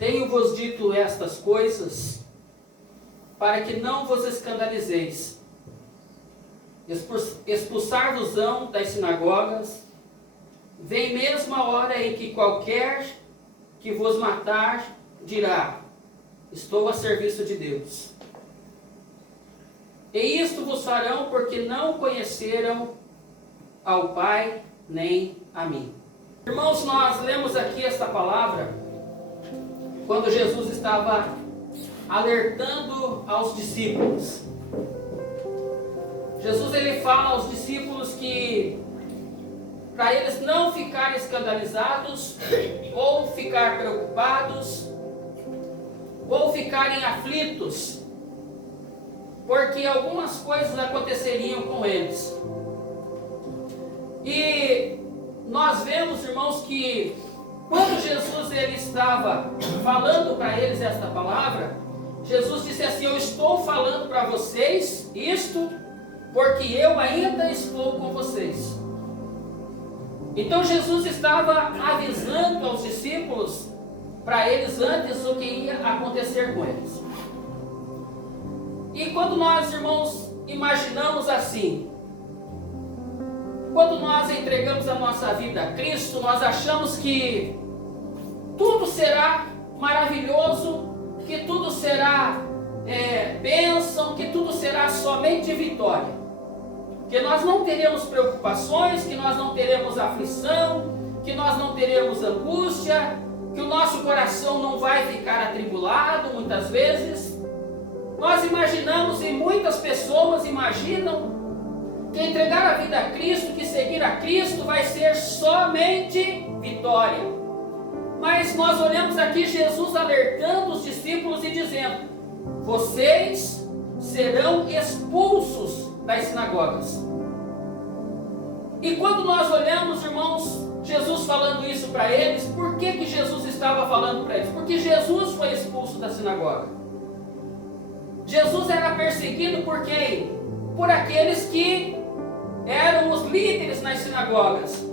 Tenho-vos dito estas coisas, para que não vos escandalizeis. Expulsar-vos-ão das sinagogas. Vem mesmo a hora em que qualquer que vos matar dirá: estou a serviço de Deus. E isto vos farão porque não conheceram ao Pai nem a mim. Irmãos, nós lemos aqui esta palavra quando Jesus estava alertando aos discípulos. Jesus ele fala aos discípulos que para eles não ficarem escandalizados, ou ficar preocupados, ou ficarem aflitos, porque algumas coisas aconteceriam com eles. E nós vemos, irmãos, que quando Jesus ele estava falando para eles esta palavra, Jesus disse assim: eu estou falando para vocês isto, porque eu ainda estou com vocês. Então Jesus estava avisando aos discípulos, para eles antes, o que ia acontecer com eles. E quando nós, irmãos, imaginamos assim, quando nós entregamos a nossa vida a Cristo, nós achamos que tudo será maravilhoso, que tudo será bênção, que tudo será somente vitória. Que nós não teremos preocupações, que nós não teremos aflição, que nós não teremos angústia, que o nosso coração não vai ficar atribulado muitas vezes. Nós imaginamos, e muitas pessoas imaginam, que entregar a vida a Cristo, que seguir a Cristo vai ser somente vitória. Mas nós olhamos aqui Jesus alertando os discípulos e dizendo: vocês serão expulsos das sinagogas. E quando nós olhamos, irmãos, Jesus falando isso para eles, por que Jesus estava falando para eles? Porque Jesus foi expulso da sinagoga. Jesus era perseguido por quem? Por aqueles que eram os líderes nas sinagogas.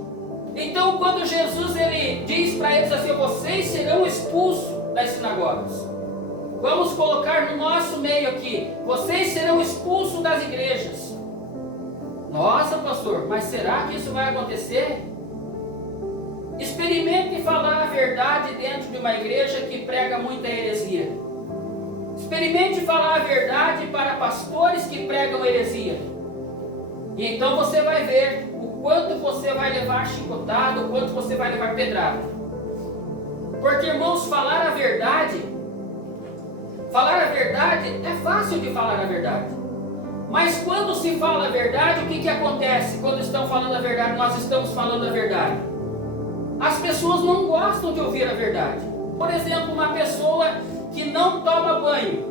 Então quando Jesus ele diz para eles assim: vocês serão expulsos das sinagogas. Vamos colocar no nosso meio aqui: vocês serão expulsos das igrejas. Nossa, pastor, mas será que isso vai acontecer? Experimente falar a verdade dentro de uma igreja que prega muita heresia. Experimente falar a verdade para pastores que pregam heresia. E então você vai ver o quanto você vai levar chicotada, o quanto você vai levar pedrada. Porque, irmãos, falar a verdade é fácil de falar a verdade. Mas quando se fala a verdade, o que acontece? Quando estão falando a verdade, nós estamos falando a verdade. As pessoas não gostam de ouvir a verdade. Por exemplo, uma pessoa que não toma banho,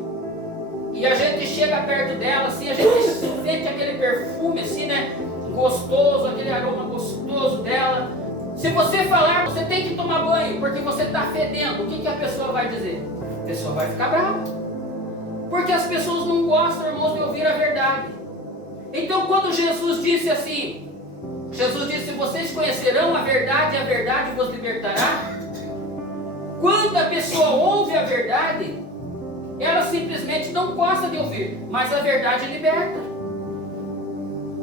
e a gente chega perto dela, assim, a gente sente aquele perfume, assim, né, gostoso, aquele aroma gostoso dela. Se você falar, você tem que tomar banho, porque você está fedendo, o que a pessoa vai dizer? A pessoa vai ficar brava. Porque as pessoas não gostam, irmãos, de ouvir a verdade. Então, quando Jesus disse assim, Jesus disse: vocês conhecerão a verdade e a verdade vos libertará. Quando a pessoa ouve a verdade, ela simplesmente não gosta de ouvir, mas a verdade liberta.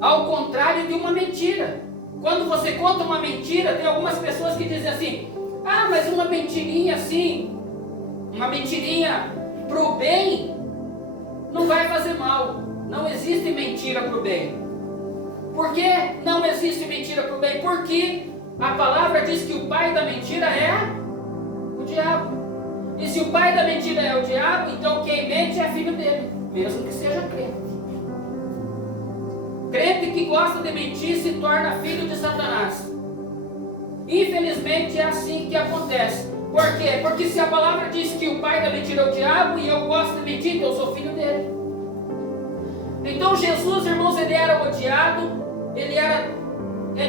Ao contrário de uma mentira. Quando você conta uma mentira, tem algumas pessoas que dizem assim: ah, mas uma mentirinha assim, uma mentirinha para o bem, não vai fazer mal. Não existe mentira para o bem. Por que não existe mentira para o bem? Porque a palavra diz que o pai da mentira é o diabo. E se o pai da mentira é o diabo, então quem mente é filho dele, mesmo que seja crente. Crente que gosta de mentir se torna filho de Satanás. Infelizmente é assim que acontece. Por quê? Porque se a palavra diz que o pai da mentira é o diabo e eu gosto de mentir, então eu sou filho dele. Então Jesus, irmãos, ele era odiado, ele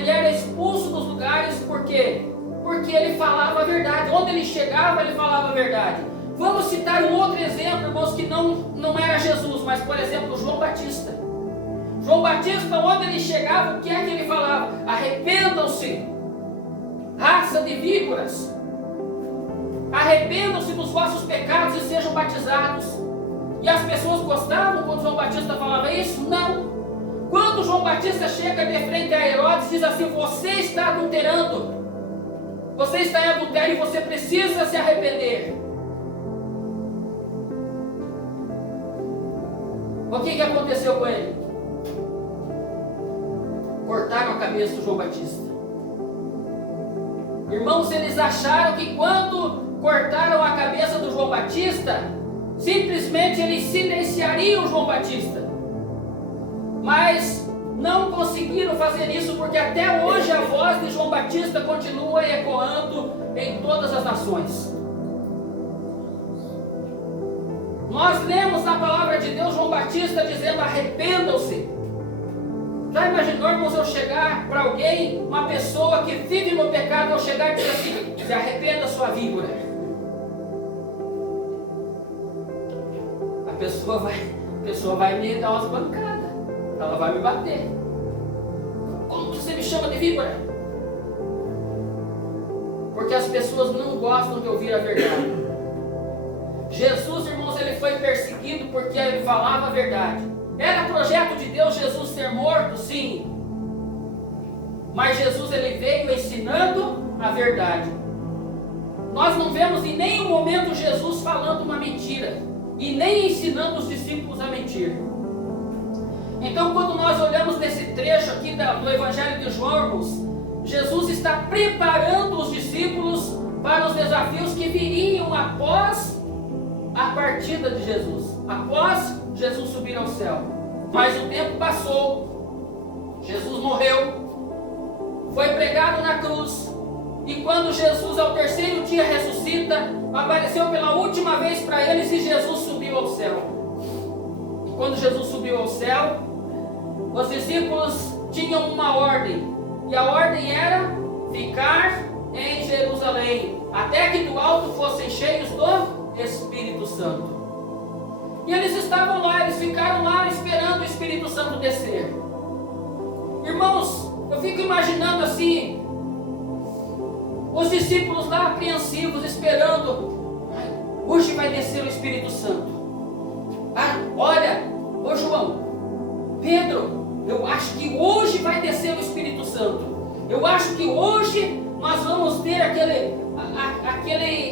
era expulso dos lugares. Por quê? Porque ele falava a verdade. Onde ele chegava, ele falava a verdade. Vamos citar um outro exemplo, irmãos, que não era Jesus, mas, por exemplo, João Batista. João Batista, onde ele chegava, o que é que ele falava? Arrependam-se, raça de víboras. arrependam-se dos vossos pecados e sejam batizados. E as pessoas gostavam quando João Batista falava isso? Não. Quando João Batista chega de frente a Herodes, diz assim: você está adulterando, você está em adultério e você precisa se arrepender. O que aconteceu com ele? Cortaram a cabeça do João Batista. Irmãos, eles acharam que quando cortaram a cabeça do João Batista, simplesmente eles silenciariam João Batista. Mas não conseguiram fazer isso, porque até hoje a voz de João Batista continua ecoando em todas as nações. Nós lemos na palavra de Deus João Batista dizendo: arrependam-se. Já imaginou, irmãos, eu chegar para alguém, uma pessoa que vive no pecado, eu chegar e dizer assim: se arrependa, sua víbora. A pessoa vai me dar umas pancadas, ela vai me bater. Como que você me chama de víbora? Porque as pessoas não gostam de ouvir a verdade. Jesus, irmãos, ele foi perseguido porque ele falava a verdade. Era projeto de Deus Jesus ser morto? Sim. Mas Jesus, ele veio ensinando a verdade. Nós não vemos em nenhum momento Jesus falando uma mentira e nem ensinando os discípulos a mentir. Então, quando nós olhamos nesse trecho aqui do Evangelho de João, irmãos, Jesus está preparando os discípulos para os desafios que viriam após a partida de Jesus, após Jesus subir ao céu. Mas o tempo passou, Jesus morreu, foi pregado na cruz, e quando Jesus ao terceiro dia ressuscita, apareceu pela última vez para eles e Jesus subiu ao céu. E quando Jesus subiu ao céu, os discípulos tinham uma ordem, e a ordem era ficar em Jerusalém, até que do alto fossem cheios do Espírito Santo. E eles estavam lá, eles ficaram lá esperando o Espírito Santo descer. Irmãos, eu fico imaginando assim, os discípulos lá apreensivos, esperando: hoje vai descer o Espírito Santo. Olha, ô João, Pedro, eu acho que hoje vai descer o Espírito Santo. Eu acho que hoje nós vamos ter aquele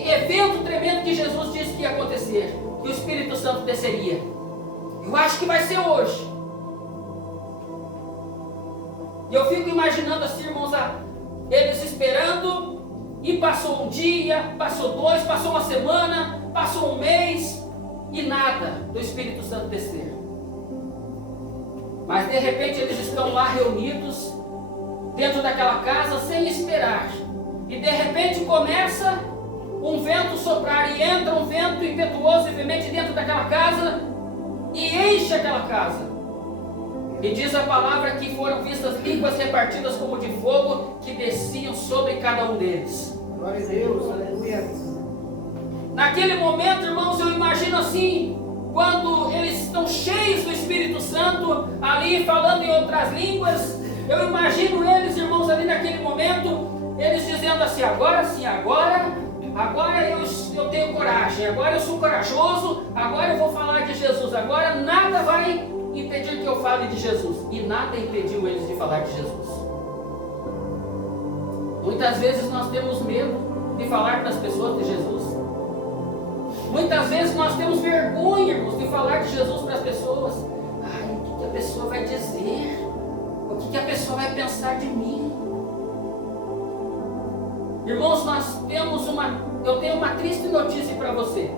evento tremendo que Jesus disse que ia acontecer, que o Espírito Santo desceria. Eu acho que vai ser hoje. E eu fico imaginando assim, irmãos, eles esperando, e passou um dia, passou dois, passou uma semana, passou um mês, e nada do Espírito Santo descer. Mas de repente eles estão lá reunidos, dentro daquela casa, sem esperar. E de repente começa um vento soprar, e entra um vento impetuoso e veemente dentro daquela casa, e enche aquela casa. E diz a palavra que foram vistas línguas repartidas como de fogo, que desciam sobre cada um deles. Glória a Deus, aleluia. Naquele momento, irmãos, eu imagino assim, quando eles estão cheios do Espírito Santo, ali falando em outras línguas, eu imagino eles, irmãos, ali naquele momento, eles dizendo assim: agora sim, agora eu tenho coragem, agora eu sou corajoso, agora eu vou falar de Jesus, agora nada vai impedir que eu fale de Jesus. E nada impediu eles de falar de Jesus. Muitas vezes nós temos medo de falar para as pessoas de Jesus. Muitas vezes nós temos vergonha, irmãos, de falar de Jesus para as pessoas. O que a pessoa vai dizer? O que a pessoa vai pensar de mim? Irmãos, eu tenho uma triste notícia para você.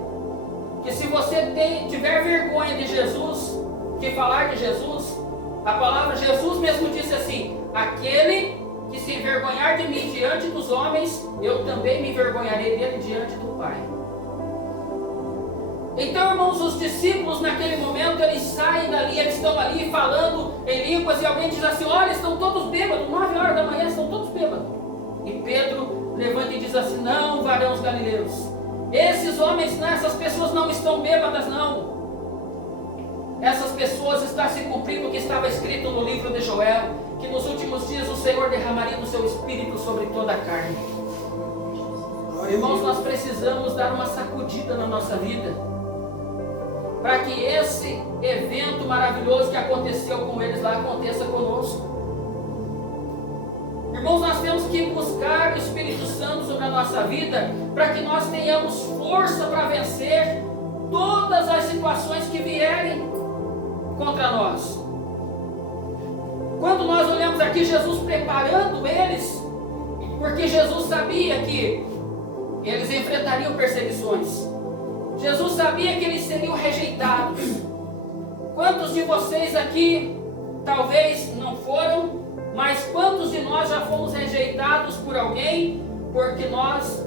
Que se você tiver vergonha de Jesus, de falar de Jesus, a palavra Jesus mesmo disse assim: aquele que se envergonhar de mim diante dos homens, eu também me envergonharei dele diante do Pai. Então, irmãos, os discípulos naquele momento, eles saem dali, eles estão ali falando em línguas, e alguém diz assim: olha, estão todos bêbados, 9 horas da manhã, estão todos bêbados. E Pedro levanta e diz assim: não, varões galileus, esses homens, essas pessoas não estão bêbadas, não. Essas pessoas, está se cumprindo o que estava escrito no livro de Joel, que nos últimos dias o Senhor derramaria do seu Espírito sobre toda a carne. Irmãos, nós precisamos dar uma sacudida na nossa vida, para que esse evento maravilhoso que aconteceu com eles lá aconteça conosco. Irmãos, nós temos que buscar o Espírito Santo sobre a nossa vida, para que nós tenhamos força para vencer todas as situações que vierem contra nós. Quando nós olhamos aqui Jesus preparando eles, porque Jesus sabia que eles enfrentariam perseguições, Jesus sabia que eles seriam rejeitados. Quantos de vocês aqui talvez não foram, mas quantos de nós já fomos rejeitados por alguém porque nós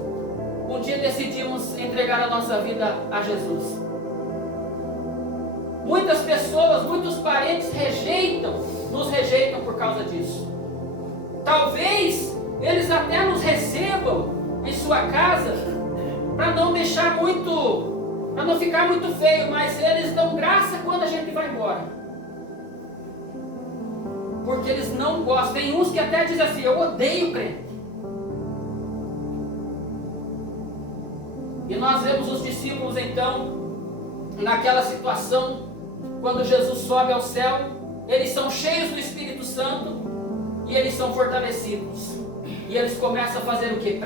um dia decidimos entregar a nossa vida a Jesus? Muitas pessoas, muitos parentes nos rejeitam por causa disso. Talvez eles até nos recebam em sua casa para não ficar muito feio, mas eles dão graça quando a gente vai embora. Porque eles não gostam. Tem uns que até dizem assim: eu odeio crente. E nós vemos os discípulos então, naquela situação, quando Jesus sobe ao céu, eles são cheios do Espírito Santo e eles são fortalecidos. E eles começam a fazer o que?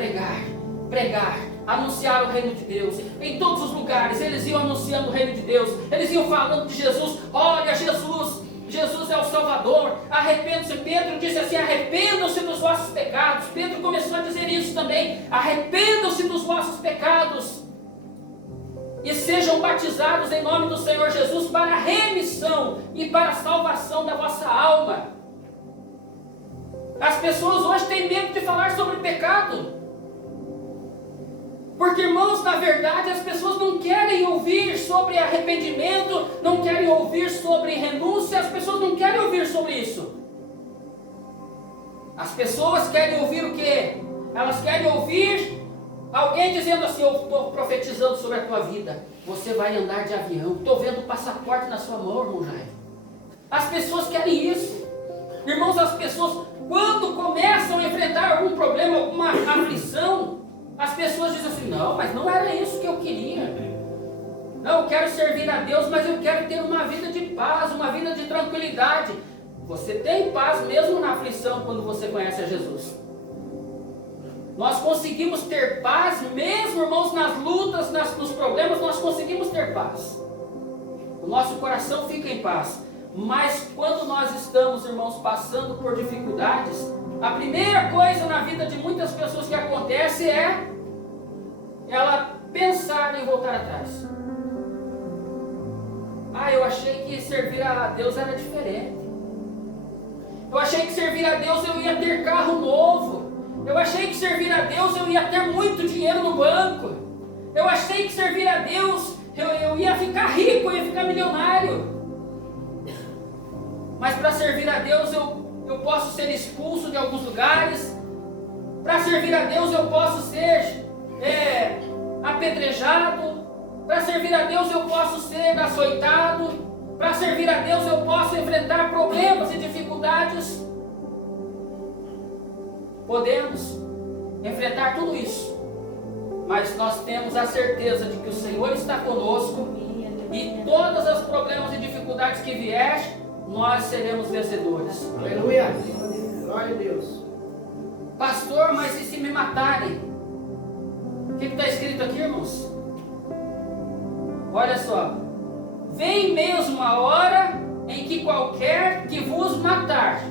Pregar, anunciar o reino de Deus. Em todos os lugares, eles iam anunciando o reino de Deus. Eles iam falando de Jesus. Olha, Jesus é o Salvador, arrependam-se. Pedro disse assim: arrependam-se dos vossos pecados. Pedro começou a dizer isso também: arrependam-se dos vossos pecados e sejam batizados em nome do Senhor Jesus para a remissão e para a salvação da vossa alma. As pessoas hoje têm medo de falar sobre pecado, porque, irmãos, na verdade as pessoas não querem ouvir sobre arrependimento, não querem ouvir sobre renúncia, as pessoas não querem ouvir sobre isso. As pessoas querem ouvir o quê? Elas querem ouvir alguém dizendo assim: eu estou profetizando sobre a tua vida, você vai andar de avião, estou vendo o passaporte na sua mão, irmão Jair. As pessoas querem isso. Irmãos, as pessoas, quando começam a enfrentar algum problema, alguma aflição, as pessoas dizem assim: não, mas não era isso que eu queria. Não, eu quero servir a Deus, mas eu quero ter uma vida de paz, uma vida de tranquilidade. Você tem paz mesmo na aflição quando você conhece a Jesus. Nós conseguimos ter paz mesmo, irmãos, nas lutas, nos problemas, nós conseguimos ter paz. O nosso coração fica em paz. Mas quando nós estamos, irmãos, passando por dificuldades, a primeira coisa na vida de muitas pessoas que acontece é ela pensar em voltar atrás. Eu achei que servir a Deus era diferente. Eu achei que servir a Deus eu ia ter carro novo. Eu achei que servir a Deus eu ia ter muito dinheiro no banco. Eu achei que servir a Deus eu ia ficar rico, eu ia ficar milionário. Mas para servir a Deus eu posso ser expulso de alguns lugares. Para servir a Deus eu posso ser apedrejado. Para servir a Deus eu posso ser açoitado. Para servir a Deus eu posso enfrentar problemas e dificuldades. Podemos enfrentar tudo isso, mas nós temos a certeza de que o Senhor está conosco e todos os problemas e dificuldades que vier, nós seremos vencedores. Aleluia! Glória a Deus. Pastor, mas e se me matarem? O que está escrito aqui, irmãos? Olha só: vem mesmo a hora em que qualquer que vos matar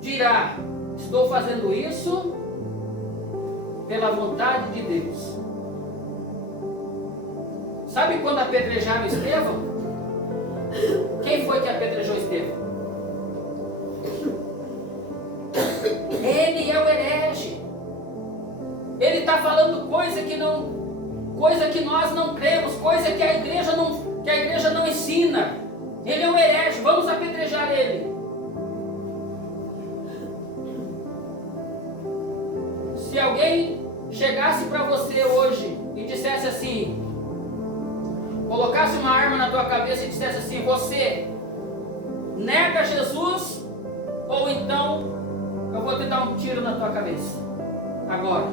dirá: estou fazendo isso pela vontade de Deus. Sabe quando apedrejaram Estevão? Quem foi que apedrejou Estevão? Ele é o herege. Ele está falando coisa que nós não cremos, coisa que a igreja não ensina. Ele é um herege, vamos apedrejar ele. Se alguém chegasse para você hoje e dissesse assim, colocasse uma arma na tua cabeça e dissesse assim: você nega Jesus ou então eu vou te dar um tiro na tua cabeça. Agora.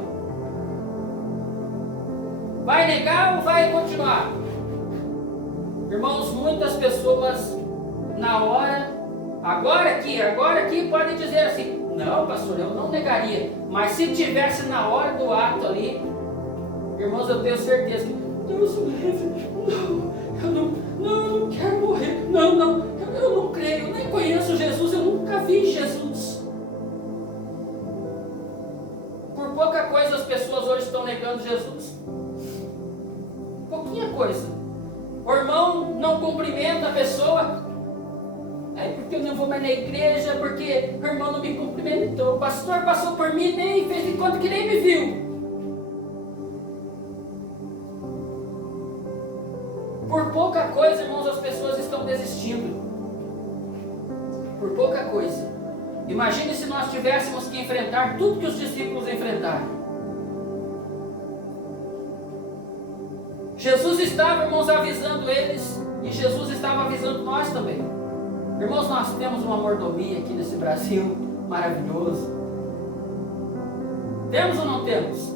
Vai negar ou vai continuar? Irmãos, muitas pessoas na hora, agora aqui podem dizer assim: não, pastor, eu não negaria. Mas se tivesse na hora do ato ali, irmãos, eu tenho certeza que Deus me livre, eu não quero morrer, eu não creio, eu nem conheço Jesus, eu nunca vi Jesus. Por pouca coisa as pessoas hoje estão negando Jesus. Pouquinha coisa. O irmão não cumprimenta a pessoa. É porque eu não vou mais na igreja, porque o irmão não me cumprimentou. O pastor passou por mim e nem fez de conta que nem me viu. Por pouca coisa, irmãos, as pessoas estão desistindo. Por pouca coisa. Imagine se nós tivéssemos que enfrentar tudo que os discípulos enfrentaram. Jesus estava, irmãos, avisando eles, e Jesus estava avisando nós também. Irmãos, nós temos uma mordomia aqui nesse Brasil maravilhoso. Temos ou não temos?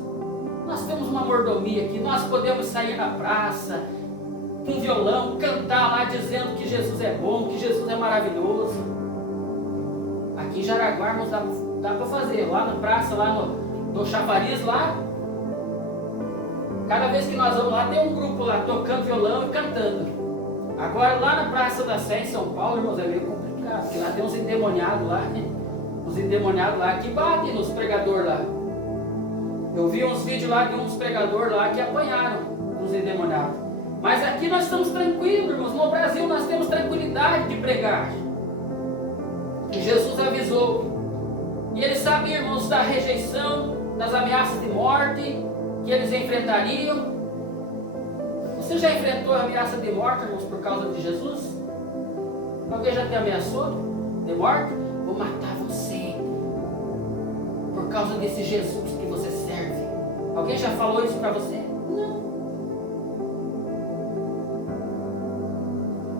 Nós temos uma mordomia aqui. Nós podemos sair na praça com violão, cantar lá dizendo que Jesus é bom, que Jesus é maravilhoso. Aqui em Jaraguá, irmãos, dá para fazer. Lá na praça, lá no Chafariz, lá. Cada vez que nós vamos lá, tem um grupo lá tocando violão e cantando. Agora lá na Praça da Sé, em São Paulo, irmãos, é meio complicado, porque lá tem uns endemoniados lá, uns endemoniados lá que batem nos pregadores lá. Eu vi uns vídeos lá de uns pregadores lá que apanharam uns endemoniados. Mas aqui nós estamos tranquilos, irmãos. No Brasil nós temos tranquilidade de pregar. E Jesus avisou. E eles sabiam, irmãos, da rejeição, das ameaças de morte que eles enfrentariam. Você já enfrentou a ameaça de morte, irmãos, por causa de Jesus? Alguém já te ameaçou de morte? Vou matar você por causa desse Jesus que você serve. Alguém já falou isso para você? Não.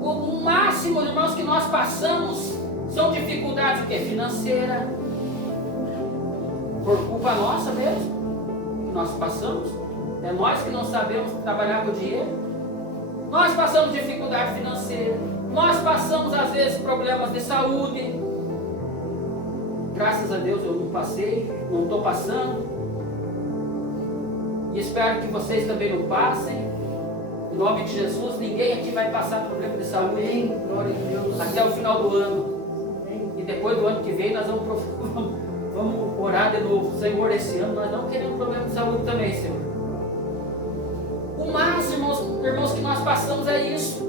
O máximo, irmãos, que nós passamos são dificuldades o quê? Financeira, por culpa nossa mesmo. Nós passamos, é nós que não sabemos trabalhar com o dinheiro. Nós passamos dificuldade financeira, nós passamos às vezes problemas de saúde. Graças a Deus eu não passei, não estou passando, e espero que vocês também não passem. Em nome de Jesus, ninguém aqui vai passar problema de saúde. Amém. Glória a Deus. Até o final do ano. E depois do ano que vem nós vamos orar de novo. Senhor, esse ano nós não queremos problema de saúde também, Senhor. O máximo, irmãos, que nós passamos é isso.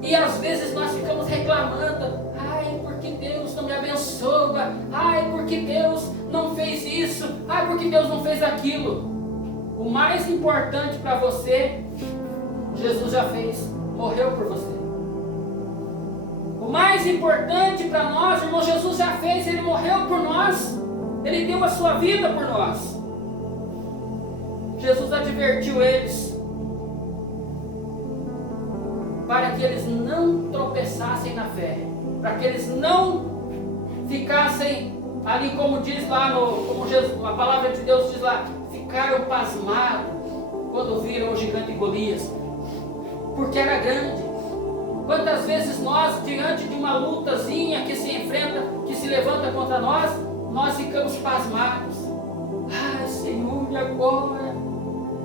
E às vezes nós ficamos reclamando: ai, porque Deus não me abençoa, ai, porque Deus não fez isso, ai, porque Deus não fez aquilo. O mais importante para você, Jesus já fez, morreu por você. O mais importante para nós, irmão, Jesus já fez, Ele morreu por nós, Ele deu a sua vida por nós. Jesus advertiu eles para que eles não tropeçassem na fé, para que eles não ficassem ali, como diz lá, como Jesus, a palavra de Deus diz lá, ficaram pasmados quando viram o gigante Golias, porque era grande. Quantas vezes nós, diante de uma lutazinha que se enfrenta, que se levanta contra nós, nós ficamos pasmados. Ai, Senhor, e agora?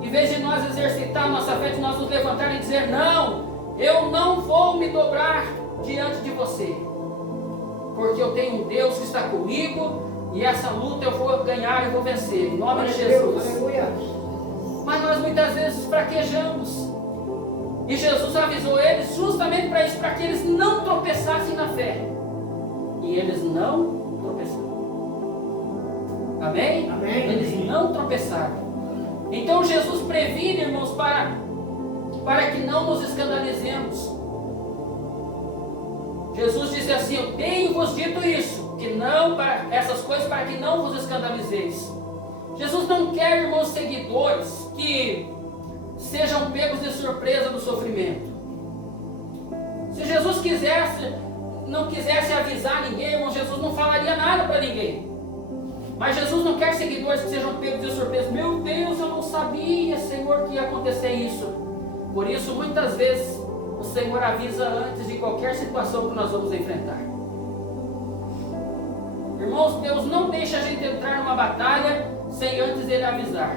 Em vez de nós exercitar a nossa fé, de nós nos levantar e dizer: não, eu não vou me dobrar diante de você, porque eu tenho um Deus que está comigo, e essa luta eu vou ganhar e vou vencer, em nome de Jesus. Mas nós muitas vezes fraquejamos, e Jesus avisou eles justamente para isso, para que eles não tropeçassem na fé, e eles não tropeçaram. Amém? Amém. Eles não tropeçaram. Então Jesus previne, irmãos, para que não nos escandalizemos. Jesus disse assim: eu tenho-vos dito isso, que não, para essas coisas, para que não vos escandalizeis. Jesus não quer, irmãos, seguidores que sejam pegos de surpresa no sofrimento. Se Jesus quisesse não quisesse avisar ninguém, irmão, Jesus não falaria nada para ninguém. Mas Jesus não quer seguidores que sejam pegos de surpresa. Meu Deus, eu não sabia, Senhor, que ia acontecer isso. Por isso, muitas vezes, o Senhor avisa antes de qualquer situação que nós vamos enfrentar. Irmãos, Deus não deixa a gente entrar numa batalha sem antes Ele avisar.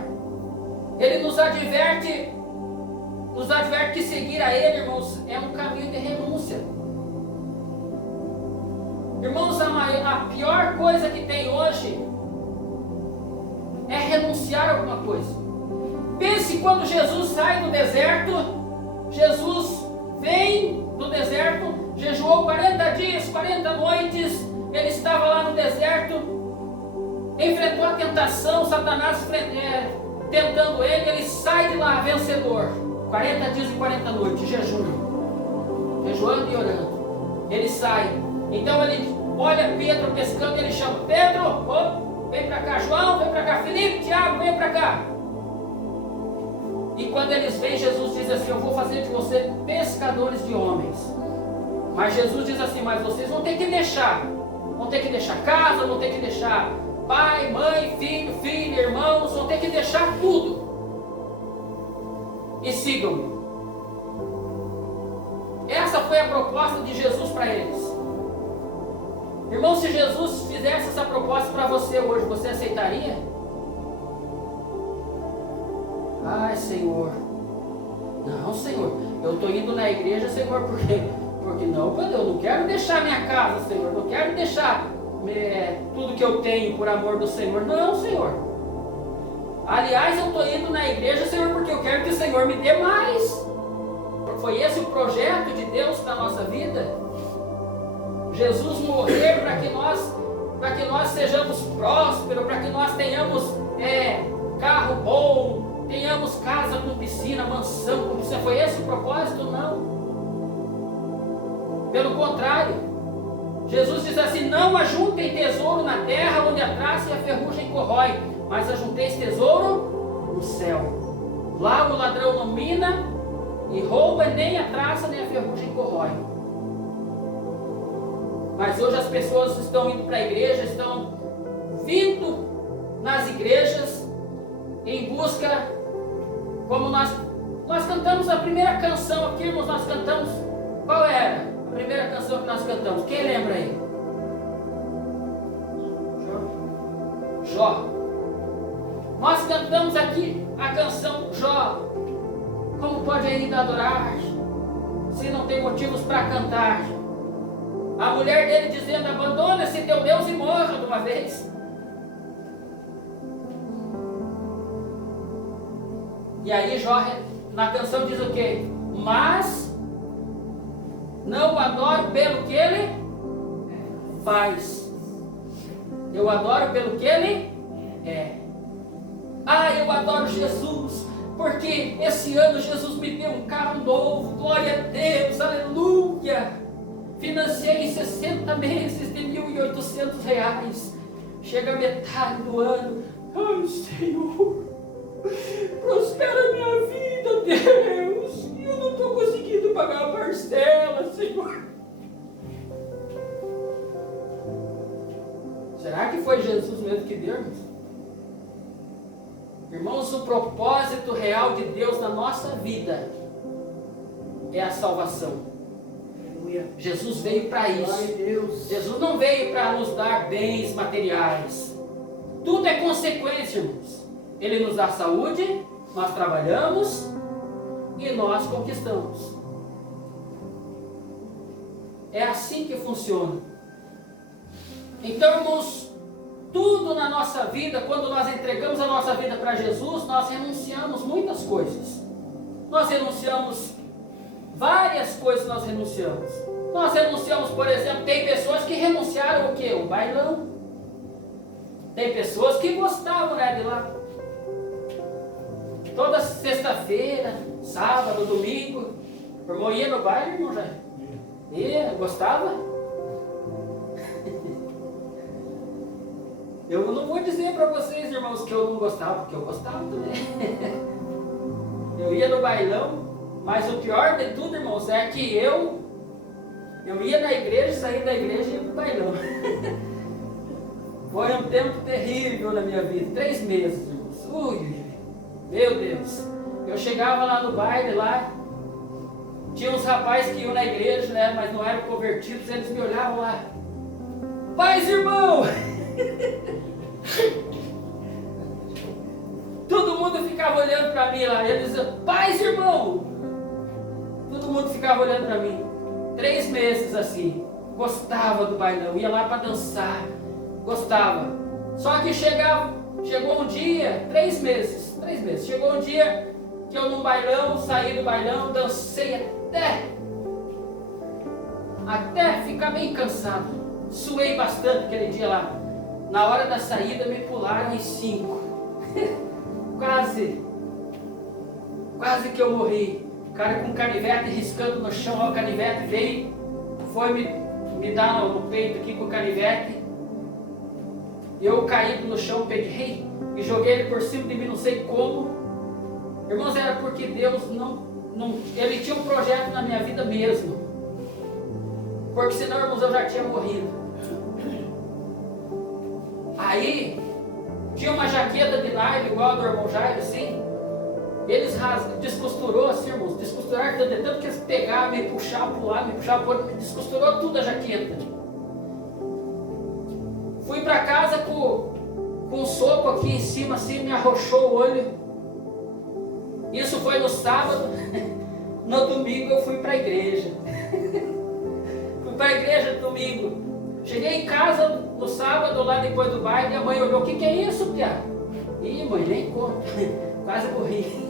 Ele nos adverte que seguir a Ele, irmãos, é um caminho de renúncia. Irmãos, a pior coisa que tem hoje é renunciar a alguma coisa. Pense quando Jesus sai do deserto. Jesus vem do deserto, jejuou 40 dias, 40 noites. Ele estava lá no deserto, enfrentou a tentação, Satanás tentando ele sai de lá vencedor. 40 dias e 40 noites, jejuando e orando. Ele sai. Então ele olha Pedro pescando, ele chama: Pedro, vem para cá. João, vem para cá. Felipe, Tiago, vem para cá. E quando eles vêm, Jesus diz assim: eu vou fazer de você pescadores de homens. Mas Jesus diz assim: mas vocês vão ter que deixar casa, vão ter que deixar pai, mãe, filho, irmãos, vão ter que deixar tudo e sigam-me. Essa foi a proposta de Jesus para eles. Irmão, se Jesus fizesse essa proposta para você hoje, você aceitaria? Ai, Senhor, não, Senhor, eu estou indo na igreja, Senhor, porque não, eu não quero deixar minha casa, Senhor, não quero deixar tudo que eu tenho por amor do Senhor. Não, Senhor. Aliás, eu estou indo na igreja, Senhor, porque eu quero que o Senhor me dê mais. Foi esse o projeto de Deus para a nossa vida? Jesus morrer para que nós sejamos prósperos, para que nós tenhamos carro bom, tenhamos casa com piscina, mansão com piscina. Foi esse o propósito? Não. Pelo contrário, Jesus diz assim: não ajuntem tesouro na terra, onde a traça e a ferrugem corrói, mas ajunteis tesouro no céu. Lá o ladrão não mina e rouba, nem a traça nem a ferrugem corrói. Mas hoje as pessoas estão indo para a igreja, estão vindo nas igrejas em busca, como nós cantamos a primeira canção aqui, irmãos, nós cantamos, qual era? A primeira canção que nós cantamos, quem lembra aí? Jó. Nós cantamos aqui a canção Jó. Como pode ainda adorar se não tem motivos para cantar? A mulher dele dizendo: abandona esse teu Deus e morra de uma vez. E aí Jó na canção diz o quê? Mas não o adoro pelo que ele faz, eu adoro pelo que ele é. Eu adoro Jesus, porque esse ano Jesus me deu um carro novo, glória a Deus, aleluia. Financiei em 60 meses de R$1.800. Chega a metade do ano, ai Senhor, prospera a minha vida, Deus, eu não estou conseguindo pagar a parcela, Senhor. Será que foi Jesus mesmo que deu? Irmãos, o propósito real de Deus na nossa vida é a salvação. Aleluia. Jesus veio para isso. Jesus não veio para nos dar bens materiais. Tudo é consequência, irmãos. Ele nos dá saúde, nós trabalhamos e nós conquistamos. É assim que funciona. Então, irmãos, tudo na nossa vida, quando nós entregamos a nossa vida para Jesus, nós renunciamos muitas coisas. Nós renunciamos várias coisas, nós renunciamos. Nós renunciamos, por exemplo, tem pessoas que renunciaram o quê? O bailão. Tem pessoas que gostavam, de lá. Toda sexta-feira, sábado, domingo, o irmão ia no baile, irmão, já ia, gostava? Eu não vou dizer para vocês, irmãos, que eu não gostava, porque eu gostava também. Eu ia no bailão, mas o pior de tudo, irmãos, é que eu Eu ia na igreja, saía da igreja e ia para o bailão. Foi um tempo terrível na minha vida, 3 meses, irmãos. Ui, meu Deus. Eu chegava lá no baile, lá, tinha uns rapazes que iam na igreja, né, mas não eram convertidos, eles me olhavam lá. Paz, irmão! Todo mundo ficava olhando para mim lá, eles diziam, paz, irmão! Todo mundo ficava olhando para mim. 3 meses assim, gostava do bailão, ia lá para dançar, gostava. Só que chegou um dia, 3 meses, chegou um dia que eu num bailão, saí do bailão, dancei até ficar bem cansado. Suei bastante aquele dia lá. Na hora da saída me pularam em 5. Quase que eu morri. O cara com canivete riscando no chão, ó, o canivete veio, foi me dar no peito aqui com o canivete. Eu caí no chão, peguei e joguei ele por cima de mim, não sei como. Irmãos, era porque Deus Ele tinha um projeto na minha vida mesmo. Porque senão, irmãos, eu já tinha morrido. Aí, tinha uma jaqueta de nylon igual a do irmão Jairo, assim. Eles descosturou assim, irmãos, descosturaram tanto que eles pegavam, me puxavam para o lado, me puxavam para o outro, descosturou tudo a jaqueta. Fui para casa com um soco aqui em cima, assim, me arrochou o olho. Isso foi no sábado. No domingo eu fui para a igreja. Fui para a igreja no domingo. Cheguei em casa no sábado, lá depois do baile, minha mãe olhou, o que é isso, Pia? Ih, mãe, nem conta. Quase morri.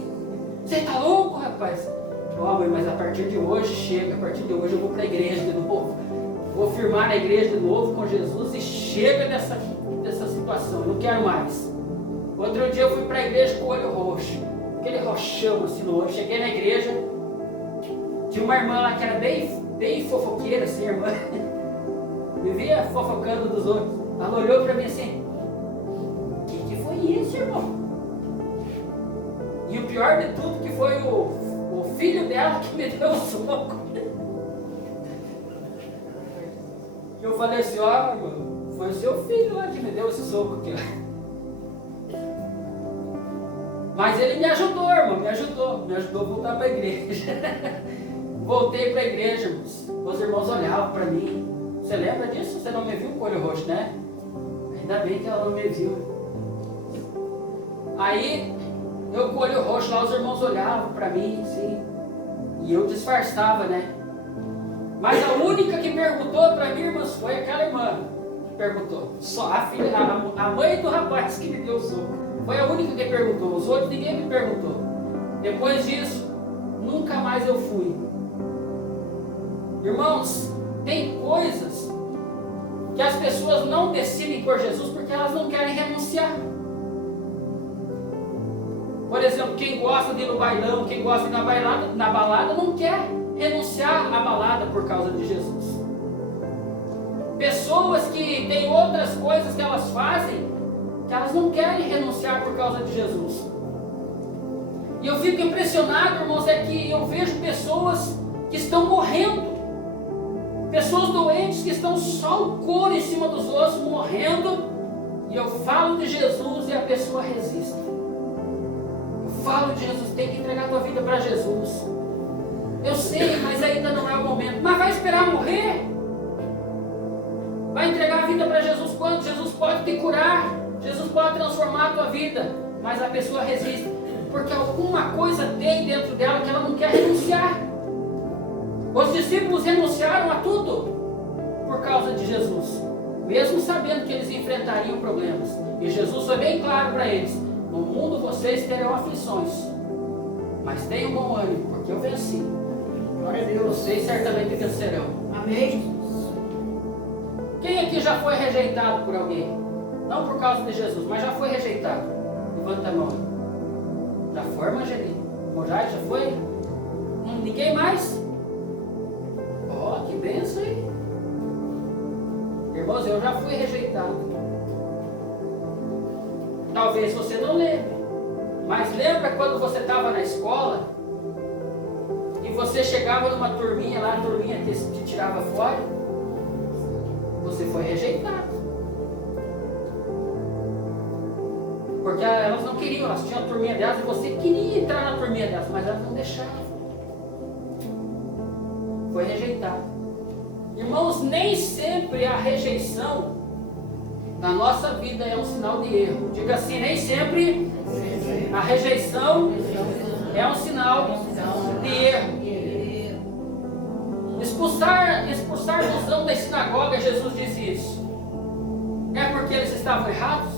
Você tá louco, rapaz? Ó, mãe, mas a partir de hoje chega, a partir de hoje eu vou para a igreja de novo. Vou firmar na igreja de novo com Jesus e chega dessa situação, eu não quero mais. Outro dia eu fui para a igreja com o olho roxo, aquele roxão assim no olho. Cheguei na igreja, tinha uma irmã lá que era bem fofoqueira, assim, irmã. Vivia fofocando dos outros. Ela olhou para mim assim, o que foi isso, irmão? E o pior de tudo que foi o filho dela que me deu um soco. Eu falei assim, ó, irmão, foi o seu filho lá que me deu esse soco aqui. Mas ele me ajudou, irmão, me ajudou a voltar para a igreja. Voltei para a igreja, irmãos. Os irmãos olhavam para mim. Você lembra disso? Você não me viu com o olho roxo, né? Ainda bem que ela não me viu. Aí, eu com o olho roxo lá, os irmãos olhavam para mim, assim. E eu disfarçava, né? Mas a única que perguntou para mim, irmãos, foi aquela irmã que perguntou. Só a mãe do rapaz que me deu o soco. Foi a única que perguntou. Os outros ninguém me perguntou. Depois disso, nunca mais eu fui. Irmãos, tem coisas que as pessoas não decidem por Jesus porque elas não querem renunciar. Por exemplo, quem gosta de ir no bailão, quem gosta de ir na balada não quer renunciar à balada por causa de Jesus. Pessoas que têm outras coisas que elas fazem, que elas não querem renunciar por causa de Jesus. E eu fico impressionado, irmãos, é que eu vejo pessoas que estão morrendo. Pessoas doentes que estão só o couro em cima dos ossos, morrendo. E eu falo de Jesus e a pessoa resiste. Eu falo de Jesus, tem que entregar a tua vida para Jesus. Eu sei, mas ainda não é o momento. Mas vai esperar morrer? Vai entregar a vida para Jesus quando? Jesus pode te curar. Jesus pode transformar a tua vida. Mas a pessoa resiste. Porque alguma coisa tem dentro dela que ela não quer renunciar. Os discípulos renunciaram a tudo por causa de Jesus. Mesmo sabendo que eles enfrentariam problemas. E Jesus foi bem claro para eles. No mundo vocês terão aflições. Mas tenham bom ânimo, porque eu venci. Glória a Deus. Vocês certamente vencerão. Amém. Quem aqui já foi rejeitado por alguém? Não por causa de Jesus, mas já foi rejeitado. Levanta a mão. Já foi, Mangelino? Já foi? Ninguém mais? Ó, que benção, hein? Irmãos, eu já fui rejeitado. Talvez você não lembre. Mas lembra quando você estava na escola? E você chegava numa turminha lá, a turminha te tirava fora, você foi rejeitado. Porque elas não queriam, elas tinham a turminha delas e você queria entrar na turminha delas, mas elas não deixavam. Foi rejeitado. Irmãos, nem sempre a rejeição na nossa vida é um sinal de erro. Diga assim, nem sempre a rejeição é um sinal de erro. Expulsar Busão da sinagoga, Jesus diz isso. É porque eles estavam errados?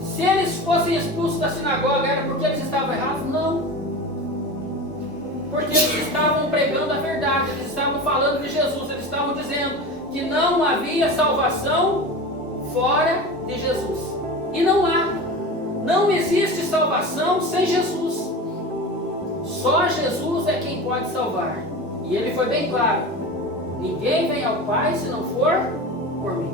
Se eles fossem expulsos da sinagoga, era porque eles estavam errados? Não. Porque eles estavam pregando a verdade, eles estavam falando de Jesus, eles estavam dizendo que não havia salvação fora de Jesus. E não há. Não existe salvação sem Jesus. Só Jesus é quem pode salvar. E ele foi bem claro: ninguém vem ao Pai se não for por mim.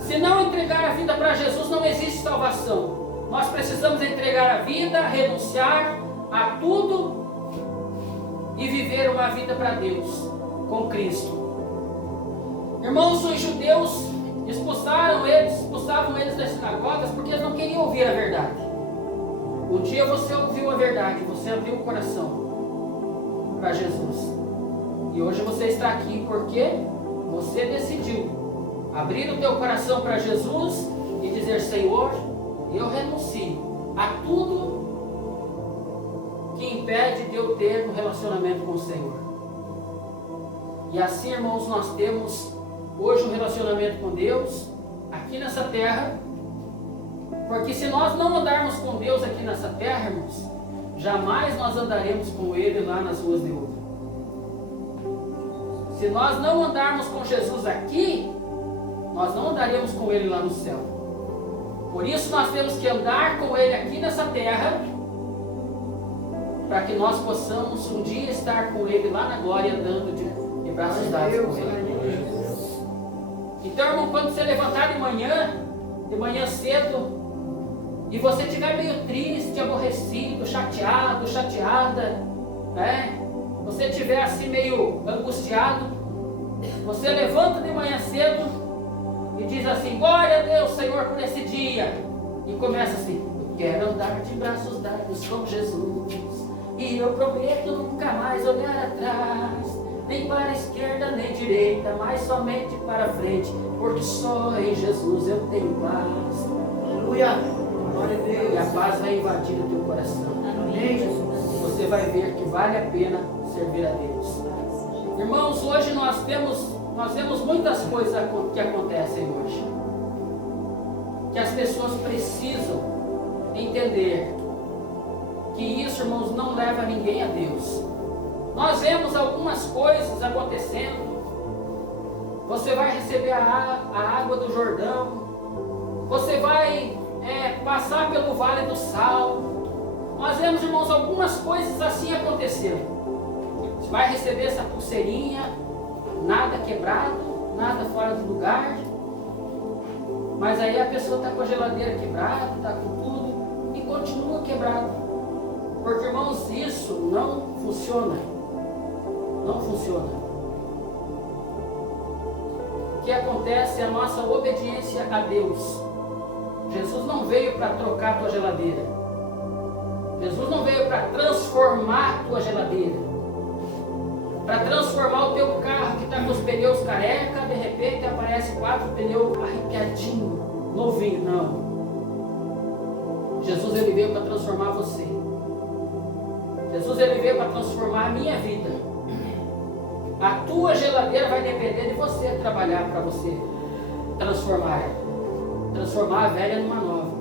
Se não entregar a vida para Jesus, não existe salvação. Nós precisamos entregar a vida, renunciar a tudo e viver uma vida para Deus, com Cristo. Irmãos, os judeus expulsavam eles das sinagogas porque eles não queriam ouvir a verdade. Um dia você ouviu a verdade, você abriu o coração para Jesus. E hoje você está aqui porque você decidiu abrir o teu coração para Jesus e dizer: Senhor, eu renuncio a tudo que impede de eu ter um relacionamento com o Senhor. E assim, irmãos, nós temos hoje um relacionamento com Deus aqui nessa terra, porque se nós não andarmos com Deus aqui nessa terra, irmãos, jamais nós andaremos com Ele lá nas ruas de ouro. Se nós não andarmos com Jesus aqui, nós não andaremos com Ele lá no céu. Por isso nós temos que andar com Ele aqui nessa terra, para que nós possamos um dia estar com Ele lá na glória, andando de braços dados com Ele. Então, irmão, quando você levantar de manhã cedo, e você estiver meio triste, aborrecido, chateado, chateada, né? Você estiver assim meio angustiado, você levanta de manhã cedo e diz assim: glória a Deus, Senhor, por esse dia. E começa assim: eu quero andar de braços dados com Jesus, e eu prometo nunca mais olhar atrás, nem para a esquerda nem direita, mas somente para a frente, porque só em Jesus eu tenho paz. Aleluia. Glória a Deus. E a paz vai invadir o teu coração. Amém, Jesus. Você vai ver que vale a pena servir a Deus. Irmãos, hoje nós vemos muitas coisas que acontecem hoje, que as pessoas precisam entender que isso, irmãos, não leva ninguém a Deus. Nós vemos algumas coisas acontecendo. Você vai receber a água do Jordão, você vai passar pelo Vale do Sal. Nós vemos, irmãos, algumas coisas assim acontecendo. Você vai receber essa pulseirinha, nada quebrado, nada fora do lugar. Mas aí a pessoa está com a geladeira quebrada, está com tudo e continua quebrado. Porque, irmãos, isso não funciona. Não funciona. O que acontece é a nossa obediência a Deus. Jesus não veio para trocar a tua geladeira. Jesus não veio para transformar a tua geladeira, para transformar o teu carro que está com os pneus careca, de repente aparece 4 pneus arrepiadinhos, novinho. Não. Jesus, ele veio para transformar você. Jesus, ele veio para transformar a minha vida. A tua geladeira vai depender de você trabalhar para você transformar a velha numa nova.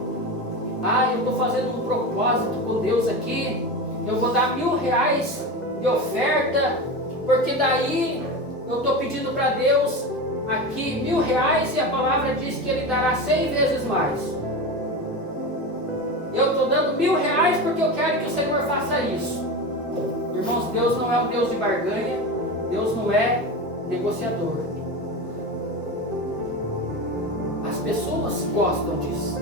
Eu estou fazendo um propósito com Deus aqui, eu vou dar R$1.000 de oferta, porque daí eu estou pedindo para Deus aqui R$1.000 e a palavra diz que Ele dará 100 vezes mais. Eu estou dando R$1.000 porque eu quero que o Senhor faça isso. Irmãos, Deus não é um Deus de barganha, Deus não é negociador. As pessoas gostam disso.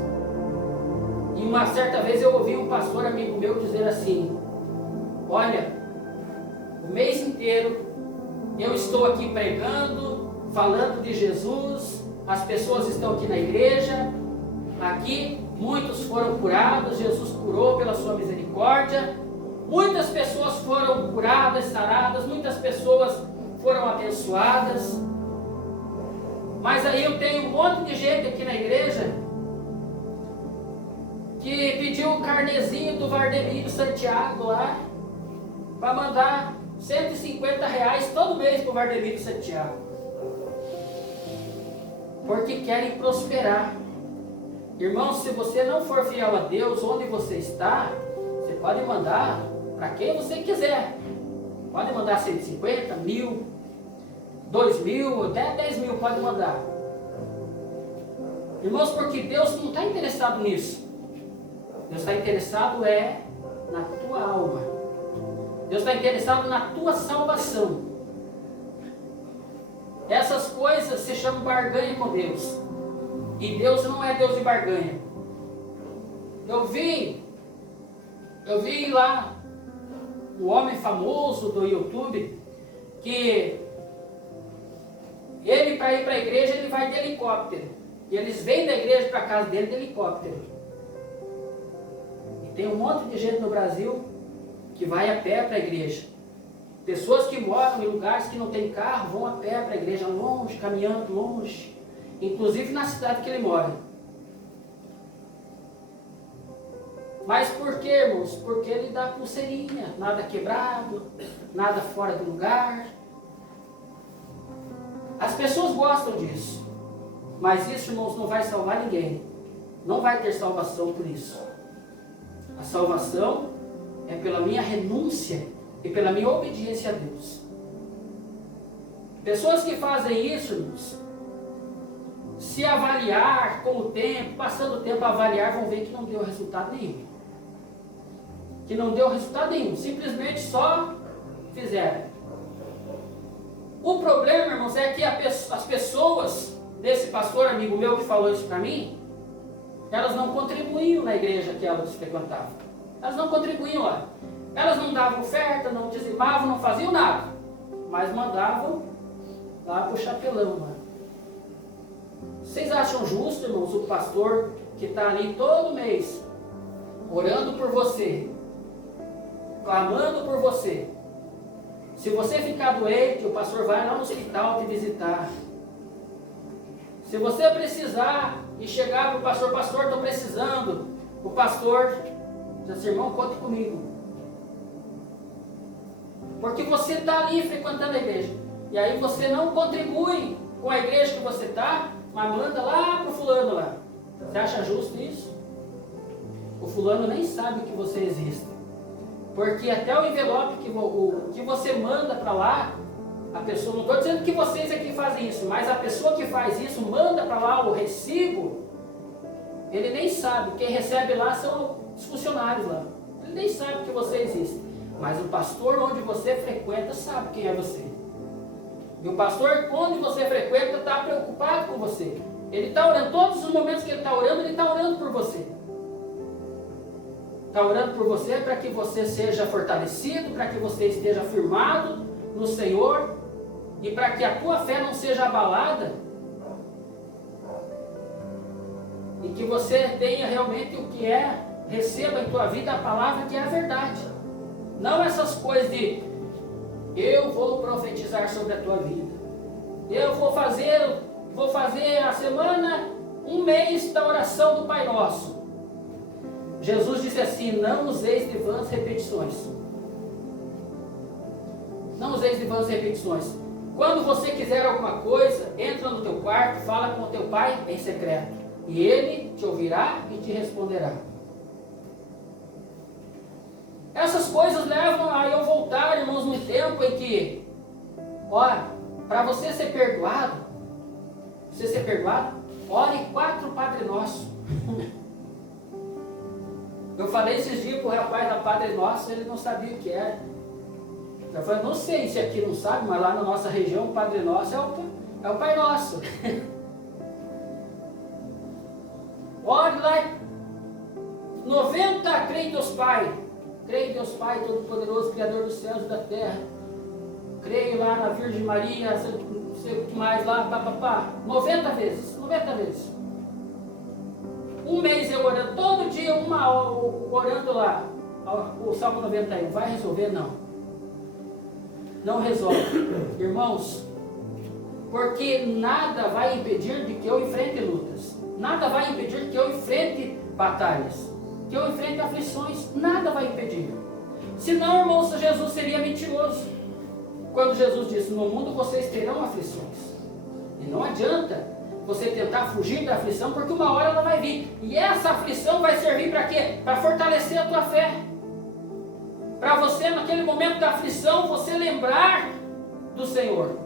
E uma certa vez eu ouvi um pastor amigo meu dizer assim: Olha, o mês inteiro eu estou aqui pregando, falando de Jesus, as pessoas estão aqui na igreja, aqui muitos foram curados, Jesus curou pela sua misericórdia, muitas pessoas foram curadas, saradas, muitas pessoas foram abençoadas, mas aí eu tenho um monte de gente aqui na igreja que pediu o carnezinho do Vardemiro Santiago lá, para mandar R$150 todo mês para o Vardemiro Santiago, porque querem prosperar. Irmãos, se você não for fiel a Deus, onde você está, você pode mandar para quem você quiser, pode mandar 150, 1.000, 2.000, até 10.000 pode mandar. Irmãos, porque Deus não está interessado nisso. Deus está interessado na tua alma. Deus está interessado na tua salvação. Essas coisas se chamam barganha com Deus. E Deus não é Deus de barganha. Eu vi lá um homem famoso do YouTube que ele, para ir para a igreja, ele vai de helicóptero. E eles vêm da igreja para a casa dele de helicóptero. Tem um monte de gente no Brasil que vai a pé para a igreja. Pessoas que moram em lugares que não tem carro, vão a pé para a igreja, longe, caminhando longe. Inclusive na cidade que ele mora. Mas por quê, irmãos? Porque ele dá pulseirinha, nada quebrado, nada fora do lugar. As pessoas gostam disso. Mas isso, irmãos, não vai salvar ninguém. Não vai ter salvação por isso. A salvação é pela minha renúncia e pela minha obediência a Deus. Pessoas que fazem isso, irmãos, se avaliar com o tempo, passando o tempo a avaliar, vão ver que não deu resultado nenhum. Que não deu resultado nenhum, simplesmente só fizeram. O problema, irmãos, é que as pessoas, desse pastor amigo meu que falou isso para mim, elas não contribuíam na igreja que elas frequentavam. Elas não contribuíam lá. Elas não davam oferta, não dizimavam, não faziam nada. Mas mandavam lá para o chapelão. Lá. Vocês acham justo, irmãos, o pastor que está ali todo mês, orando por você, clamando por você? Se você ficar doente, o pastor vai lá no hospital te visitar. Se você precisar e chegar para o pastor, pastor, estou precisando, o pastor diz assim, irmão, conte comigo. Porque você está ali frequentando a igreja. E aí você não contribui com a igreja que você está, mas manda lá para o fulano lá. Você acha justo isso? O fulano nem sabe que você existe. Porque até o envelope que você manda para lá, a pessoa, não estou dizendo que vocês aqui fazem isso, mas a pessoa que faz isso, manda para lá o recibo, ele nem sabe. Quem recebe lá são os funcionários lá. Ele nem sabe que você existe. Mas o pastor onde você frequenta sabe quem é você. E o pastor onde você frequenta está preocupado com você. Ele está orando, todos os momentos que ele está orando, ele está orando por você. Está orando por você para que você seja fortalecido, para que você esteja firmado no Senhor e para que a tua fé não seja abalada e que você tenha realmente o que receba em tua vida a palavra que é a verdade. Não essas coisas de eu vou profetizar sobre a tua vida, eu vou fazer a semana, um mês da oração do Pai Nosso. Jesus disse assim, não useis de vãs repetições. Não useis de vãs repetições. Quando você quiser alguma coisa, entra no teu quarto, fala com o teu pai em secreto. E ele te ouvirá e te responderá. Essas coisas levam a eu voltar, irmãos, num tempo em que, olha, para você ser perdoado, ore 4 Padre Nosso. Eu falei esses dias para o rapaz da Padre Nosso, ele não sabia o que era. Eu falei, não sei se aqui não sabe, mas lá na nossa região o Padre Nosso é o Pai Nosso. Ore lá, 90 creem Deus Pai, Creio em Deus Pai Todo-Poderoso, Criador dos céus e da terra. Creio lá na Virgem Maria, não sei o que mais lá, papapá. 90 vezes, 90 vezes. Um mês eu orando, todo dia uma hora orando lá, o Salmo 91. Vai resolver? Não. Não resolve. Irmãos, porque nada vai impedir de que eu enfrente lutas. Nada vai impedir que eu enfrente batalhas. Que eu enfrente aflições. Nada vai impedir. Senão, irmãos, Jesus seria mentiroso. Quando Jesus disse, no mundo vocês terão aflições. E não adianta você tentar fugir da aflição, porque uma hora ela vai vir. E essa aflição vai servir para quê? Para fortalecer a tua fé. Para você, naquele momento da aflição, você lembrar do Senhor.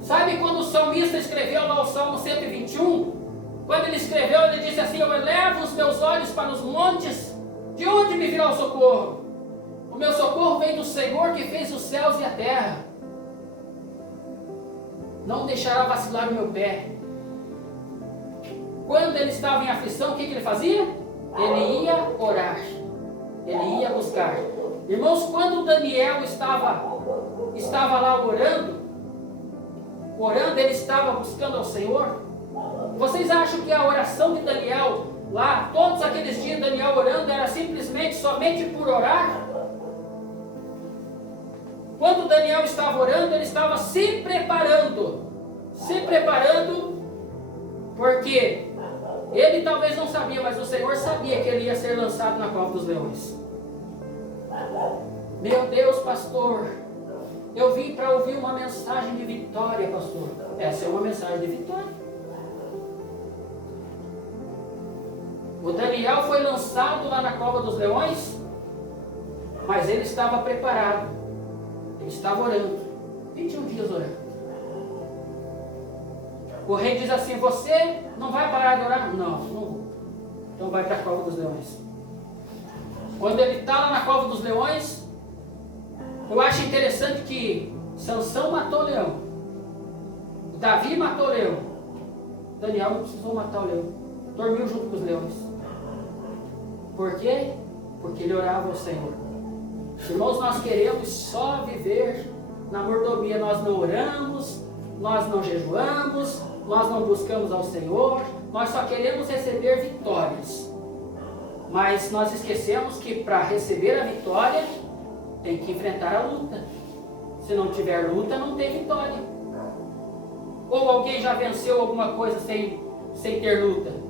Sabe quando o salmista escreveu lá o Salmo 121? Quando ele escreveu, ele disse assim, eu elevo os meus olhos para os montes, de onde me virá o socorro? O meu socorro vem do Senhor que fez os céus e a terra. Não deixará vacilar o meu pé. Quando ele estava em aflição, o que ele fazia? Ele ia orar. Ele ia buscar. Irmãos, quando Daniel estava lá orando, ele estava buscando ao Senhor. Vocês acham que a oração de Daniel, lá, todos aqueles dias Daniel orando, era simplesmente, somente por orar? Quando Daniel estava orando, ele estava se preparando, porque ele talvez não sabia, mas o Senhor sabia que ele ia ser lançado na cova dos leões. Meu Deus, pastor, eu vim para ouvir uma mensagem de vitória, pastor. Essa é uma mensagem de vitória. O Daniel foi lançado lá na cova dos leões, mas ele estava preparado. Ele estava orando. 21 dias orando. O rei diz assim, você não vai parar de orar? Não, não vou. Então vai para a cova dos leões. Quando ele está lá na cova dos leões, eu acho interessante que Sansão matou o leão. Davi matou o leão. Daniel não precisou matar o leão. Dormiu junto com os leões. Por quê? Porque ele orava ao Senhor. Irmãos, nós queremos só viver na mordomia. Nós não oramos, nós não jejuamos, nós não buscamos ao Senhor. Nós só queremos receber vitórias. Mas nós esquecemos que para receber a vitória, tem que enfrentar a luta. Se não tiver luta, não tem vitória. Ou alguém já venceu alguma coisa sem ter luta?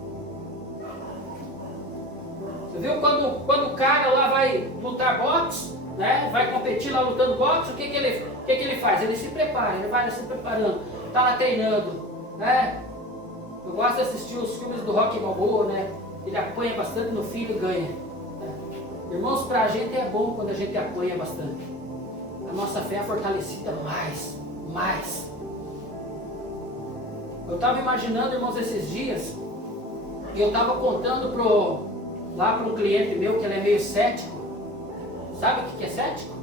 Você viu quando o cara lá vai lutar boxe, né? Vai competir lá lutando boxe, o que ele faz? Ele se prepara, ele vai se preparando, está lá treinando, né? Eu gosto de assistir os filmes do Rocky Balboa, né? Ele apanha bastante no fim e ganha. Irmãos, para a gente é bom quando a gente apanha bastante. A nossa fé é fortalecida mais. Eu estava imaginando, irmãos, esses dias, e eu estava contando lá para um cliente meu que ele é meio cético. Sabe o que é cético?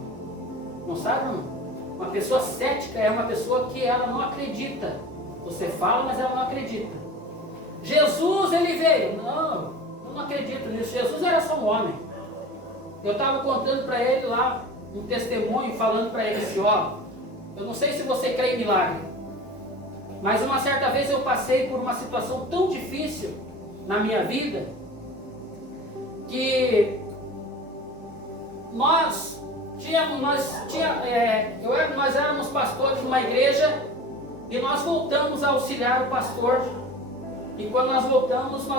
Não sabe, irmão? Uma pessoa cética é uma pessoa que ela não acredita. Você fala, mas ela não acredita. Jesus, ele veio. Não, eu não acredito nisso. Jesus era só um homem. Eu estava contando para ele lá um testemunho, falando para ele assim, ó, eu não sei se você crê em milagre, mas uma certa vez eu passei por uma situação tão difícil na minha vida, que nós éramos pastores de uma igreja, e nós voltamos a auxiliar o pastor, e quando nós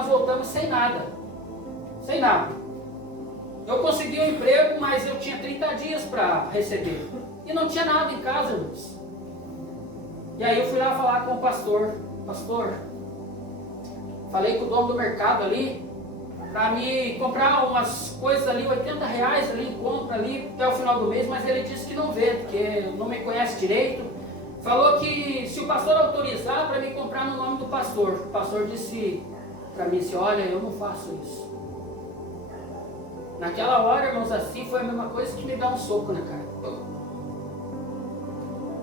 voltamos sem nada. Eu consegui um emprego, mas eu tinha 30 dias para receber. E não tinha nada em casa, irmãos. E aí eu fui lá falar com o pastor. Pastor, falei com o dono do mercado ali, para me comprar umas coisas ali, R$80 ali, compra ali até o final do mês, mas ele disse que não vê, porque não me conhece direito. Falou que se o pastor autorizar para me comprar no nome do pastor. O pastor disse para mim assim, olha, eu não faço isso. Naquela hora, irmãos, assim, foi a mesma coisa que me dá um soco na cara.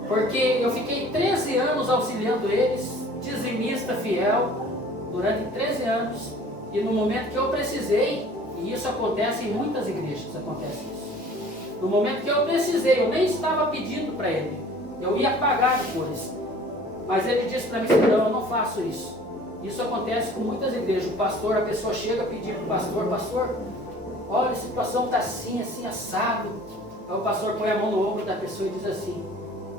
Porque eu fiquei 13 anos auxiliando eles, dizimista fiel, durante 13 anos. E no momento que eu precisei, E isso acontece em muitas igrejas, acontece isso. No momento que eu precisei, eu nem estava pedindo para ele. Eu ia pagar depois. Mas ele disse para mim, não, eu não faço isso. Isso acontece com muitas igrejas. O pastor, a pessoa chega a pedir para o pastor, pastor, olha, a situação está assim, assim, assado. Aí o pastor põe a mão no ombro da pessoa e diz assim,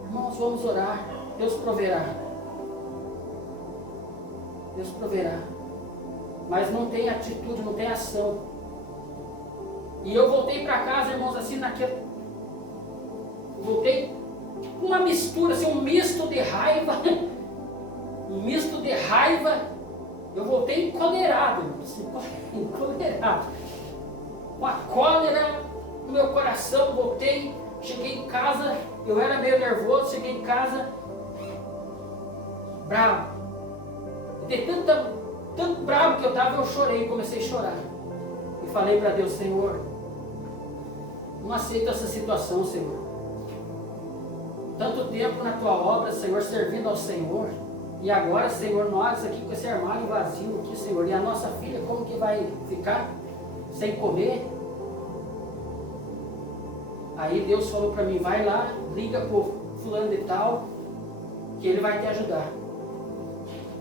irmãos, vamos orar, Deus proverá. Deus proverá. Mas não tem atitude, não tem ação. E eu voltei para casa, irmãos, assim, voltei com uma mistura, assim, um misto de raiva. Um misto de raiva. Eu voltei encolerado, irmãos, encolerado. Com a cólera no meu coração, voltei, cheguei em casa, eu era meio nervoso, cheguei em casa, bravo. E de tanto bravo que eu estava, eu chorei, comecei a chorar. E falei para Deus, Senhor, não aceito essa situação, Senhor. Tanto tempo na tua obra, Senhor, servindo ao Senhor. E agora, Senhor, nós aqui com esse armário vazio aqui, Senhor. E a nossa filha, como que vai ficar sem comer? Aí Deus falou para mim, vai lá, liga pro fulano de tal, que ele vai te ajudar.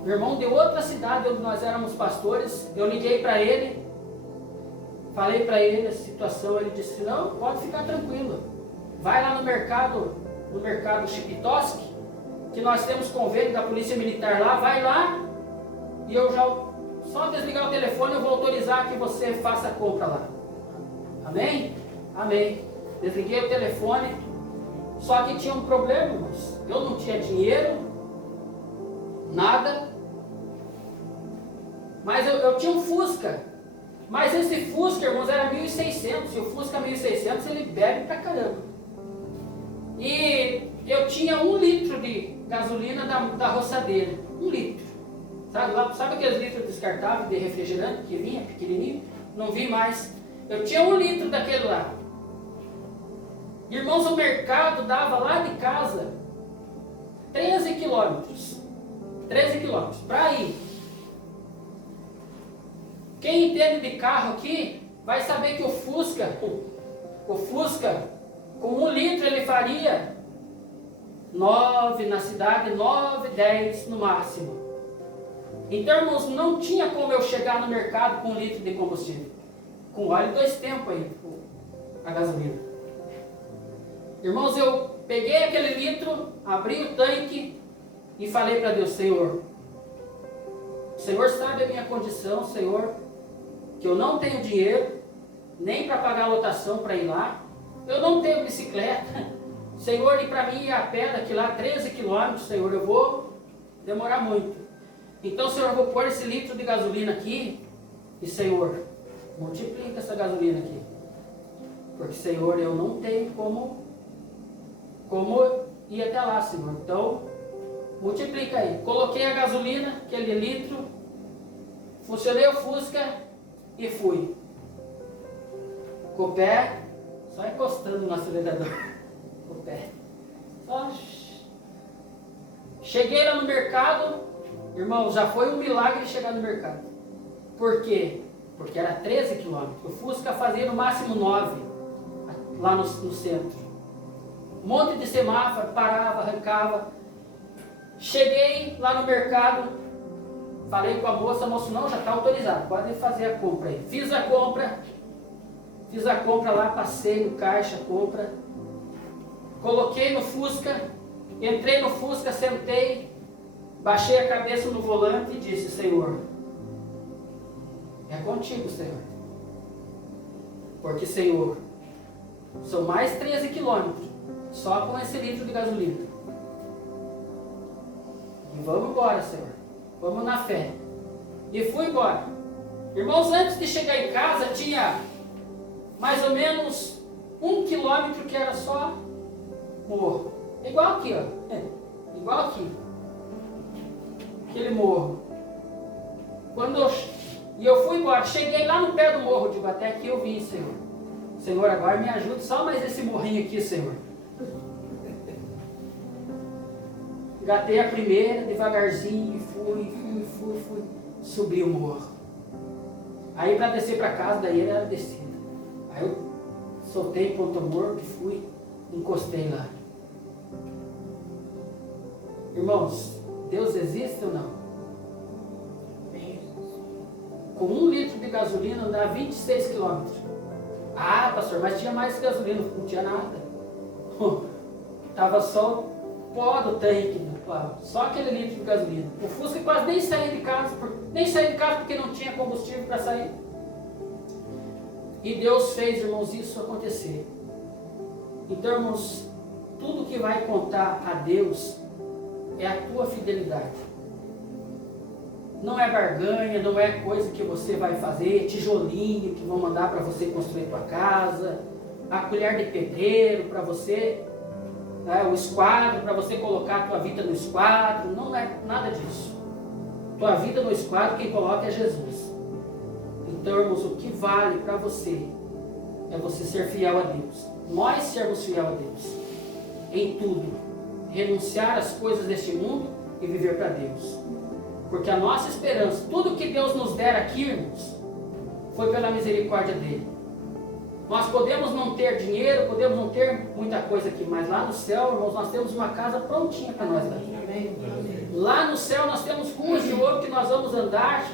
Meu irmão de outra cidade onde nós éramos pastores, eu liguei para ele, falei para ele a situação, ele disse, não, pode ficar tranquilo. Vai lá no mercado Chipitoski, que nós temos convênio da Polícia Militar lá, vai lá, e eu já, só desligar o telefone, eu vou autorizar que você faça a compra lá. Amém? Amém. Desliguei o telefone, só que tinha um problema, irmãos. Eu não tinha dinheiro, nada, mas eu tinha um Fusca. Mas esse Fusca, irmãos, era 1.600. E o Fusca 1.600, ele bebe pra caramba. E eu tinha 1 litro de gasolina da roçadeira. 1 litro. Sabe aqueles litros descartáveis de refrigerante que vinha, pequenininho? Não vi mais. Eu tinha 1 litro daquele lá. Irmãos, o mercado dava lá de casa 13 quilômetros. 13 quilômetros. Para ir. Quem entende de carro aqui, vai saber que o Fusca, com 1 litro ele faria 9 na cidade, 9, 10 no máximo. Então, irmãos, não tinha como eu chegar no mercado com 1 litro de combustível. Com óleo 2 tempos aí, a gasolina. Irmãos, eu peguei aquele litro, abri o tanque e falei para Deus, Senhor, o Senhor sabe a minha condição, Senhor, que eu não tenho dinheiro, nem para pagar a lotação para ir lá, eu não tenho bicicleta, Senhor, e para mim ir a pé daqui lá 13 quilômetros, Senhor, eu vou demorar muito. Então, Senhor, eu vou pôr esse litro de gasolina aqui, e Senhor, multiplica essa gasolina aqui, porque, Senhor, eu não tenho como ir até lá, Senhor, então, multiplica aí. Coloquei a gasolina, aquele litro, funcionei o Fusca e fui. Com o pé, só encostando no acelerador. Com o pé. Só... Cheguei lá no mercado, irmão, já foi um milagre chegar no mercado. Por quê? Porque era 13 quilômetros. O Fusca fazia no máximo 9, lá no centro. Um monte de semáforo, parava, arrancava. Cheguei lá no mercado, falei com a moça não, já está autorizado, pode fazer a compra aí. Fiz a compra lá, passei no caixa, compra. Coloquei no Fusca, entrei no Fusca, sentei, baixei a cabeça no volante e disse, Senhor, é contigo, Senhor. Porque, Senhor, são mais 13 quilômetros, só com esse litro de gasolina. E vamos embora, Senhor. Vamos na fé. E fui embora. Irmãos, antes de chegar em casa, tinha mais ou menos 1 quilômetro que era só morro. Igual aqui, ó. Igual aqui. Aquele morro. E eu fui embora. Cheguei lá no pé do morro. Digo, até aqui eu vim, Senhor. Senhor, agora me ajude só mais esse morrinho aqui, Senhor. Gatei a primeira, devagarzinho, fui. Subi o morro. Aí para descer para casa, daí ele era descida. Aí eu soltei ponto morto e fui, encostei lá. Irmãos, Deus existe ou não? Com 1 litro de gasolina dá 26 quilômetros. Ah, pastor, mas tinha mais gasolina, não tinha nada. Tava só o pó do tanque, só aquele litro de gasolina. O Fusca quase nem saía de casa, porque não tinha combustível para sair. E Deus fez, irmãos, isso acontecer. Então, irmãos, tudo que vai contar a Deus é a tua fidelidade. Não é barganha, não é coisa que você vai fazer, tijolinho que vão mandar para você construir tua casa, a colher de pedreiro para você, né, o esquadro para você colocar a tua vida no esquadro. Não é nada disso. Tua vida no esquadro, quem coloca é Jesus. Então, irmãos, o que vale para você é você ser fiel a Deus. Nós sermos fiel a Deus em tudo. Renunciar às coisas deste mundo e viver para Deus. Porque a nossa esperança, tudo que Deus nos der aqui, irmãos, foi pela misericórdia dele. Nós podemos não ter dinheiro, podemos não ter muita coisa aqui, mas lá no céu, irmãos, nós temos uma casa prontinha para nós lá. Lá no céu nós temos ruas de ouro que nós vamos andar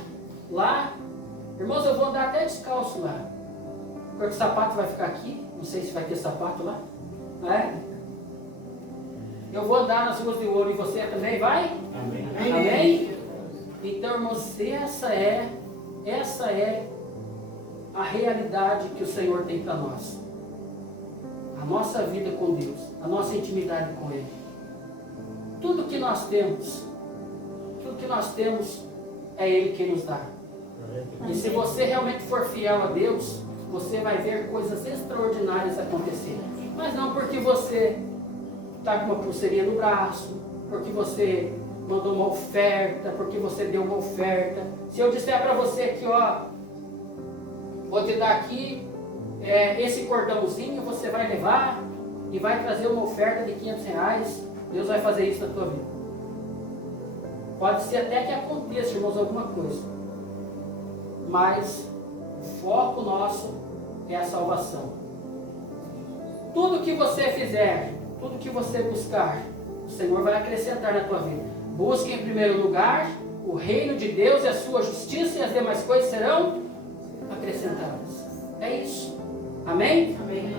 lá. Irmãos, eu vou andar até descalço lá. Porque o sapato vai ficar aqui, não sei se vai ter sapato lá, não é? Eu vou andar nas ruas de ouro e você também vai? Amém. Amém? Então, irmãos, essa é a realidade que o Senhor tem para nós. A nossa vida com Deus, a nossa intimidade com Ele. Tudo que nós temos é Ele quem nos dá. E se você realmente for fiel a Deus, você vai ver coisas extraordinárias acontecerem. Mas não porque você está com uma pulseirinha no braço, porque você mandou uma oferta, porque você deu uma oferta. Se eu disser para você aqui, ó, vou te dar aqui esse cordãozinho, você vai levar e vai trazer uma oferta de R$500, Deus vai fazer isso na tua vida. Pode ser até que aconteça, irmãos, alguma coisa. Mas o foco nosso é a salvação. Tudo que você fizer, tudo que você buscar, o Senhor vai acrescentar na tua vida. Busque em primeiro lugar o reino de Deus e a sua justiça, e as demais coisas serão acrescentadas. É isso. Amém? Amém.